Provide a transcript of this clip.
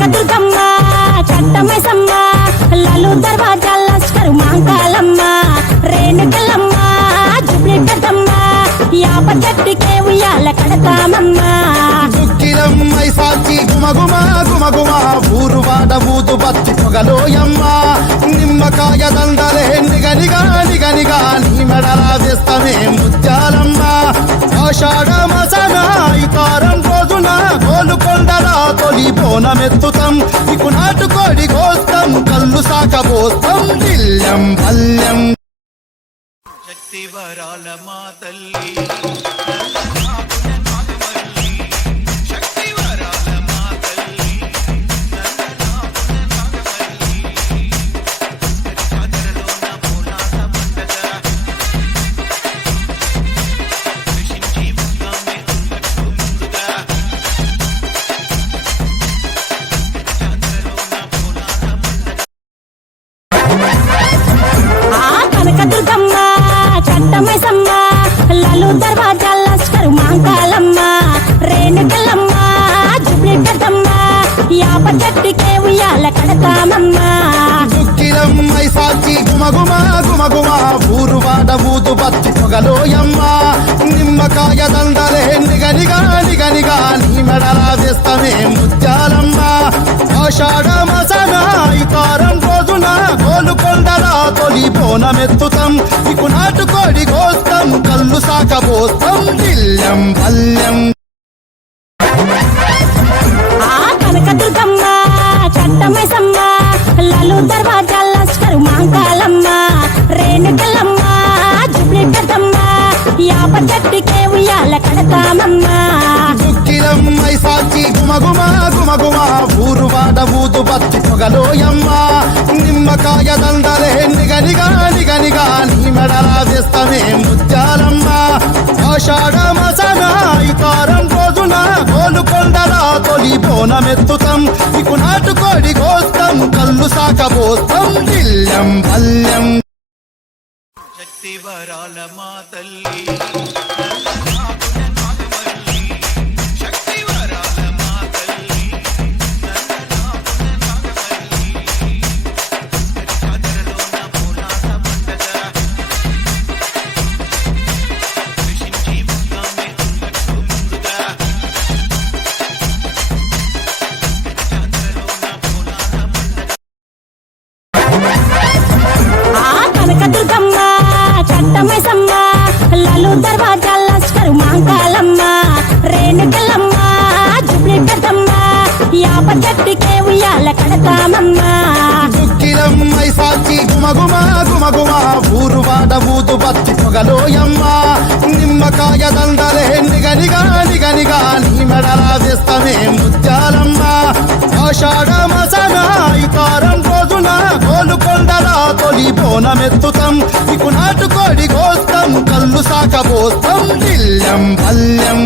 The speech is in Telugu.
కనకదుర్గమ్మ చట్టమైసమ్మ లాలు దర్వాజా లస్కరు మాంకాలమ్మ రేణుకలమ్మ జుబ్లీ కదమ్మ యాప చెట్టుకే ఉయ్యాల కడతామమ్మ దుఃఖిలమ్మై సాచి గుమగుమ గుమగుమ ఊరువాడ ఊదు బత్తి పొగలోయమ్మ నిమ్మకాయ దండలే నిగనిగా నిగనిగా నీ మెడలా వేస్తమే ముత్యాలమ్మ ఆషాఢ మాసన ఇతారం రోజున గోలుకొండల తొలి బోనమెత్తుతాం ఇకు నాటుకోడి కోస్తాం కళ్ళు సాకబోస్తాం దిల్యం పల్లెం శక్తి వరాల మా తల్లి కనకదుర్గమ్మ చట్టమైసమ్మ లాలు దర్వాజా లస్కరు మాంకాలమ్మ రేణుకలమ్మ జుబ్లీ కదమ్మ యాప చెట్టుకే ఉయ్యాల కడతామమ్మ దుఃఖిలమ్మై సాచి గుమగుమ గుమగుమ ఊరువాడ ఊదు బత్తి పొగలోయమ్మ నిమ్మకాయ దండలే నిగనిగా నిగనిగా నీ మెడలా వేస్తమే ముత్యాలమ్మ ఆషాఢ మాసన ఇతారం రోజున గోలుకొండల తొలి బోనమెత్తుతాం ఇకు నాటుకోడి కోస్తాం కళ్ళు సాకబోస్తాం దిల్యం పల్లెం కనకదుర్గమ్మ చట్టమైసమ్మ లాలు దర్వాజా లస్కరు మాంకాలమ్మ రేణుకలమ్మ జుబ్లీ కదమ్మ యాప చెట్టుకే ఉయ్యాల కడతామమ్మ దుఃఖిలమ్మై సాచి గుమగుమ గుమగుమ ఊరువాడ ఊదు బత్తి పొగలోయమ్మ నిమ్మకాయ దండలే నిగనిగా నిగనిగా నీ మెడలా వేస్తమే ముత్యాలమ్మ ఆషాఢ మాసన ఇతారం రోజున గోలుకొండల తొలి బోనమెత్తుతాం ఇకు నాటుకోడి కోస్తాం కళ్ళు సాకబోస్తాం దిల్యం పల్లెం శక్తి వరాల మా తల్లి కనకదుర్గమ్మ చట్టమైసమ్మ లాలు దర్వాజా లస్కరు మాంకాలమ్మ రేణుకలమ్మ జుబ్లీ కదమ్మ యాప చెట్టుకే ఉయ్యాల కడతామమ్మ దుఃఖిలమ్మై సాచి గుమగుమ గుమగుమ ఊరువాడ ఊదు బత్తి పొగలోయమ్మ నిమ్మకాయ దండలే నిగనిగా నిగనిగా నీ మెడలా వేస్తమే ముత్యాలమ్మ ఆషాఢ మాసన ఇతారం రోజున గోలుకొండల తొలి బోనమెత్తుతాం ఇకు నాటుకోడి కోస్తాం కళ్ళు సాకబోస్తాం దిల్యం పల్లెం